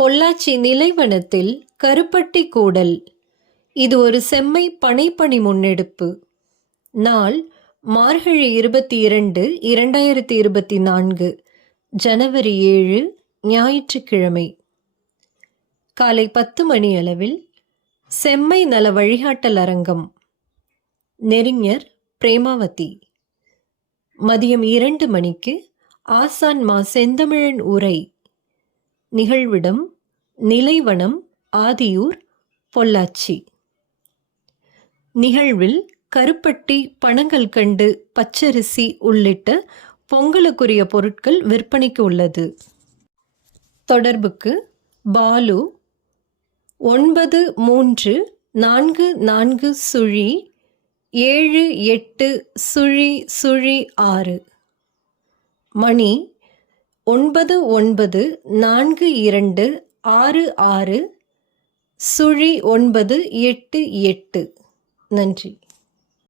பொள்ளாச்சி நிலைவனத்தில் கருப்பட்டி கூடல். இது ஒரு செம்மை பனைப்பணி முன்னெடுப்பு. நாள் மார்கழி இருபத்தி இரண்டு இரண்டாயிரத்தி இருபத்தி நான்கு ஜனவரி ஏழு ஞாயிற்றுக்கிழமை. காலை பத்து மணி அளவில் செம்மை நல வழிகாட்டல் அரங்கம். நெறிஞர் பிரேமாவதி. மதியம் இரண்டு மணிக்கு ஆசான் மா செந்தமிழன் உரை. நிகழ்விடம் நிலைவனம் ஆதியூர் பொள்ளாச்சி. நிகழ்வில் கருப்பட்டி பணங்கள் கண்டு பச்சரிசி உள்ளிட்ட பொங்கலுக்குரிய பொருட்கள் விற்பனைக்கு உள்ளது. தொடர்புக்கு பாலு ஒன்பது மூன்று நான்கு நான்கு சுழி ஏழு எட்டு சுழி சுழி ஆறு. மணி ஒன்பது ஒன்பது நான்கு இரண்டு ஆறு ஆறு சுழி ஒன்பது எட்டு எட்டு. நன்றி.